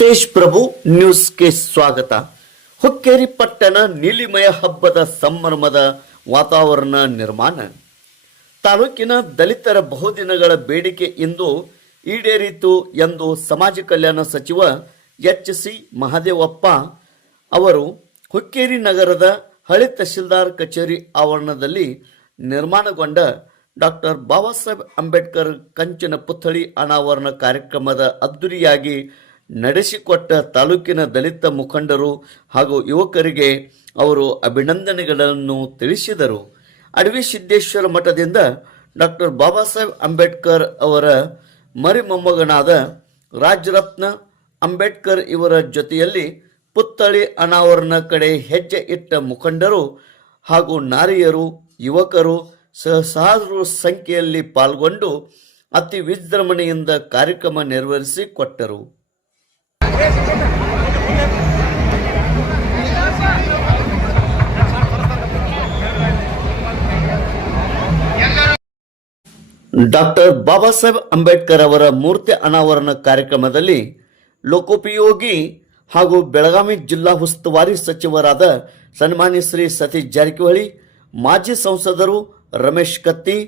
ತೇಜ್ ಪ್ರಭು ನ್ಯೂಸ್ಗೆ ಸ್ವಾಗತ. ಹುಕ್ಕೇರಿ ಪಟ್ಟಣ ನೀಲಿಮಯ ಹಬ್ಬದ ಸಂಭ್ರಮದ ವಾತಾವರಣ ನಿರ್ಮಾಣ. ತಾಲೂಕಿನ ದಲಿತರ ಬಹುದಿನಗಳ ಬೇಡಿಕೆ ಇಂದು ಈಡೇರಿತು ಎಂದು ಸಮಾಜ ಕಲ್ಯಾಣ ಸಚಿವ ಎಚ್.ಸಿ. ಮಹದೇವಪ್ಪ ಅವರು ಹುಕ್ಕೇರಿ ನಗರದ ಹಳೆ ತಹಶೀಲ್ದಾರ್ ಕಚೇರಿ ಆವರಣದಲ್ಲಿ ನಿರ್ಮಾಣಗೊಂಡ ಡಾಕ್ಟರ್ ಬಾಬಾ ಸಾಹೇಬ್ ಅಂಬೇಡ್ಕರ್ ಕಂಚಿನ ಪುತ್ಥಳಿ ಅನಾವರಣ ಕಾರ್ಯಕ್ರಮದ ಅದ್ದೂರಿಯಾಗಿ ನಡೆಸಿಕೊಟ್ಟ ತಾಲೂಕಿನ ದಲಿತ ಮುಖಂಡರು ಹಾಗೂ ಯುವಕರಿಗೆ ಅವರು ಅಭಿನಂದನೆಗಳನ್ನು ತಿಳಿಸಿದರು. ಅಡವಿ ಸಿದ್ದೇಶ್ವರ ಮಠದಿಂದ ಡಾಕ್ಟರ್ ಬಾಬಾ ಸಾಹೇಬ್ ಅಂಬೇಡ್ಕರ್ ಅವರ ಮರಿಮೊಮ್ಮಗನಾದ ರಾಜರತ್ನ ಅಂಬೇಡ್ಕರ್ ಇವರ ಜೊತೆಯಲ್ಲಿ ಪುತ್ಥಳಿ ಅನಾವರಣ ಕಡೆ ಹೆಜ್ಜೆ ಇಟ್ಟ ಮುಖಂಡರು ಹಾಗೂ ನಾರಿಯರು, ಯುವಕರು ಸಹಸ್ರಾರು ಸಂಖ್ಯೆಯಲ್ಲಿ ಪಾಲ್ಗೊಂಡು ಅತಿ ವಿಜೃಂಭಣೆಯಿಂದ ಕಾರ್ಯಕ್ರಮ ನೆರವೇರಿಸಿ ಕೊಟ್ಟರು. ಡಾಕ್ಟರ್ ಬಾಬಾ ಸಾಹೇಬ್ ಅಂಬೇಡ್ಕರ್ ಅವರ ಮೂರ್ತಿ ಅನಾವರಣ ಕಾರ್ಯಕ್ರಮದಲ್ಲಿ ಲೋಕೋಪಯೋಗಿ ಹಾಗೂ ಬೆಳಗಾವಿ ಜಿಲ್ಲಾ ಉಸ್ತುವಾರಿ ಸಚಿವರಾದ ಸನ್ಮಾನ್ಯ ಶ್ರೀ ಸತೀಶ್ ಜಾರಕಿಹೊಳಿ, ಮಾಜಿ ಸಂಸದರು ರಮೇಶ್ ಕತ್ತಿ,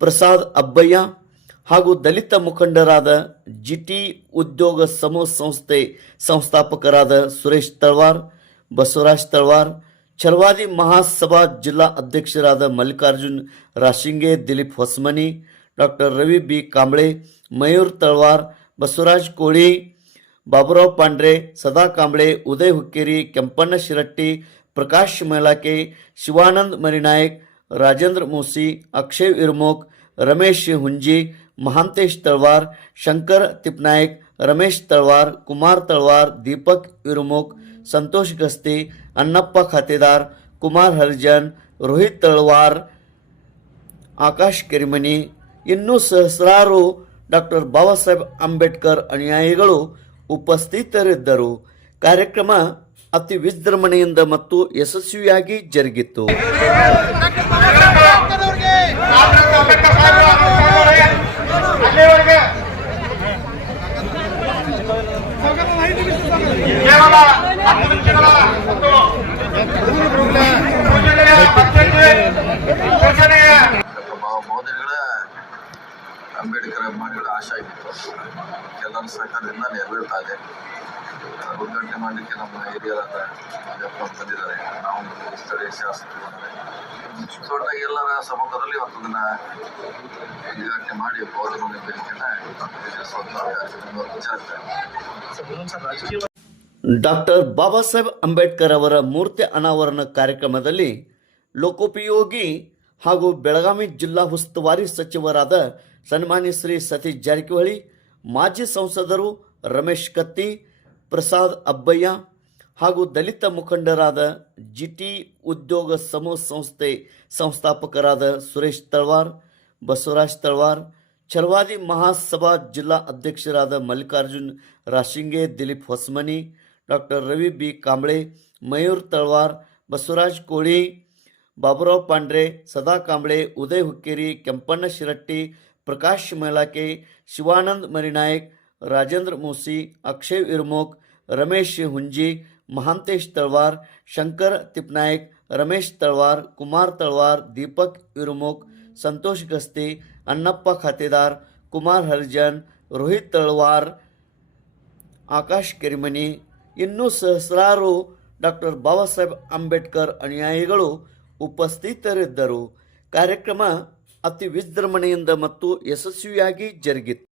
ಪ್ರಸಾದ್ ಅಬ್ಬಯ್ಯ ಹಾಗೂ ದಲಿತ ಮುಖಂಡರಾದ ಜಿಟಿ ಉದ್ಯೋಗ ಸಮೂಹ ಸಂಸ್ಥೆ ಸಂಸ್ಥಾಪಕರಾದ ಸುರೇಶ್ ತಳವಾರ್, ಬಸವರಾಜ್ ತಳವಾರ್, ಛಲವಾದಿ ಮಹಾಸಭಾ ಜಿಲ್ಲಾ ಅಧ್ಯಕ್ಷರಾದ ಮಲ್ಲಿಕಾರ್ಜುನ್ ರಾಶಿಂಗೆ, ದಿಲೀಪ್ ಹೊಸಮನಿ, ಡಾಕ್ಟರ್ ರವಿ ಬಿ ಕಾಂಬಳೆ, ಮಯೂರ್ ತಳವಾರ್, ಬಸವರಾಜ್ ಕೋಳಿ, ಬಾಬುರಾವ್ ಪಾಂಡ್ರೆ, ಸದಾ ಕಾಂಬಳೆ, ಉದಯ್ ಹುಕ್ಕೇರಿ, ಕೆಂಪಣ್ಣ ಶಿರಟ್ಟಿ, ಪ್ರಕಾಶ್ ಮೇಲಾಕೆ, ಶಿವಾನಂದ್ ಮರಿನಾಯಕ್, ರಾಜೇಂದ್ರ ಮೂಸಿ, ಅಕ್ಷಯ್ ಇರ್ಮೋಕ್, ರಮೇಶ್ ಹುಂಜಿ, ಮಹಾಂತೇಶ್ ತಳವಾರ್, ಶಂಕರ್ ತಿಪ್ನಾಯಕ್, ರಮೇಶ್ ತಳವಾರ್, ಕುಮಾರ್ ತಳವಾರ್, ದೀಪಕ್ ಇರುಮುಕ್, ಸಂತೋಷ್ ಗಸ್ತಿ, ಅನ್ನಪ್ಪ ಖಾತೆದಾರ್, ಕುಮಾರ್ ಹರಿಜನ್, ರೋಹಿತ್ ತಳವಾರ್, ಆಕಾಶ್ ಕೆರಿಮನಿ, ಇನ್ನೂ ಸಹಸ್ರಾರು ಡಾಕ್ಟರ್ ಬಾಬಾ ಸಾಹೇಬ್ ಅಂಬೇಡ್ಕರ್ ಅನುಯಾಯಿಗಳು ಉಪಸ್ಥಿತರಿದ್ದರು. ಕಾರ್ಯಕ್ರಮ ಅತಿ ವಿಜೃಂಭಣೆಯಿಂದ ಮತ್ತು ಯಶಸ್ವಿಯಾಗಿ ಜರುಗಿತು. ಅಂಬೇಡ್ಕರ್ ಅಭಿಮಾನಿಗಳ ಆಶಾ ಇತ್ತು. ಎಲ್ಲರ ಸಹಕಾರದಿಂದ ನೆರವೇರ್ತಾ ಇದೆ. ಉದ್ಘಾಟನೆ ಮಾಡಲಿಕ್ಕೆ ನಮ್ಮ ಹಿರಿಯರಾದ ಬಂದಿದ್ದಾರೆ. ನಾವು ಸ್ಥಳೀಯ ಶಾಸಕರು ಒಟ್ಟಾಗಿ ಎಲ್ಲರ ಸಮ್ಮುಖದಲ್ಲಿ ಇವತ್ತು ಅದನ್ನ ಉದ್ಘಾಟನೆ ಮಾಡಿ ಬೌದ್ಧ ಬೇಡಿಕೆಯನ್ನ ಡಾಕ್ಟರ್ ಬಾಬಾ ಸಾಹೇಬ್ ಅಂಬೇಡ್ಕರ್ ಅವರ ಮೂರ್ತಿ ಅನಾವರಣ ಕಾರ್ಯಕ್ರಮದಲ್ಲಿ ಲೋಕೋಪಯೋಗಿ ಹಾಗೂ ಬೆಳಗಾವಿ ಜಿಲ್ಲಾ ಉಸ್ತುವಾರಿ ಸಚಿವರಾದ ಸನ್ಮಾನ್ಯ ಶ್ರೀ ಸತೀಶ್ ಜಾರಕಿಹೊಳಿ, ಮಾಜಿ ಸಂಸದರು ರಮೇಶ್ ಕತ್ತಿ, ಪ್ರಸಾದ್ ಅಬ್ಬಯ್ಯ ಹಾಗೂ ದಲಿತ ಮುಖಂಡರಾದ ಜಿಟಿ ಉದ್ಯೋಗ ಸಮೂಹ ಸಂಸ್ಥೆ ಸಂಸ್ಥಾಪಕರಾದ ಸುರೇಶ್ ತಳವಾರ್, ಬಸವರಾಜ್ ತಳವಾರ್, ಛಲವಾದಿ ಮಹಾಸಭಾ ಜಿಲ್ಲಾ ಅಧ್ಯಕ್ಷರಾದ ಮಲ್ಲಿಕಾರ್ಜುನ್ ರಾಶಿಂಗೆ, ದಿಲೀಪ್ ಹೊಸಮನಿ, ಡಾಕ್ಟರ್ ರವಿ ಬಿ ಕಾಂಬಳೆ, ಮಯೂರ್ ತಳವಾರ್, ಬಸವರಾಜ್ ಕೋಳಿ, ಬಾಬುರಾವ್ ಪಾಂಡ್ರೆ, ಸದಾ ಕಾಂಬಳೆ, ಉದಯ್ ಹುಕ್ಕೇರಿ, ಕೆಂಪಣ್ಣ ಶಿರಟ್ಟಿ, ಪ್ರಕಾಶ್ ಮೇಲಾಕೆ, ಶಿವಾನಂದ್ ಮರಿನಾಯಕ್, ರಾಜೇಂದ್ರ ಮೂಸಿ, ಅಕ್ಷಯ್ ಇರ್ಮೋಕ್, ರಮೇಶ್ ಹುಂಜಿ, ಮಹಾಂತೇಶ್ ತಳವಾರ್, ಶಂಕರ್ ತಿಪ್ನಾಯಕ್, ರಮೇಶ್ ತಳವಾರ್, ಕುಮಾರ್ ತಳವಾರ್, ದೀಪಕ್ ಇರುಮುಕ್, ಸಂತೋಷ್ ಗಸ್ತಿ, ಅನ್ನಪ್ಪ ಖಾತೆದಾರ್, ಕುಮಾರ್ ಹರಿಜನ್, ರೋಹಿತ್ ತಳವಾರ್, ಆಕಾಶ್ ಕೆರಿಮನಿ, ಇನ್ನೂ ಸಹಸ್ರಾರು ಡಾಕ್ಟರ್ ಬಾಬಾ ಸಾಹೇಬ್ ಅಂಬೇಡ್ಕರ್ ಅನುಯಾಯಿಗಳು ಉಪಸ್ಥಿತರಿದ್ದರು. ಕಾರ್ಯಕ್ರಮ ಅತಿ ವಿಜೃಂಭಣೆಯಿಂದ ಮತ್ತು ಯಶಸ್ವಿಯಾಗಿ ಜರುಗಿತು.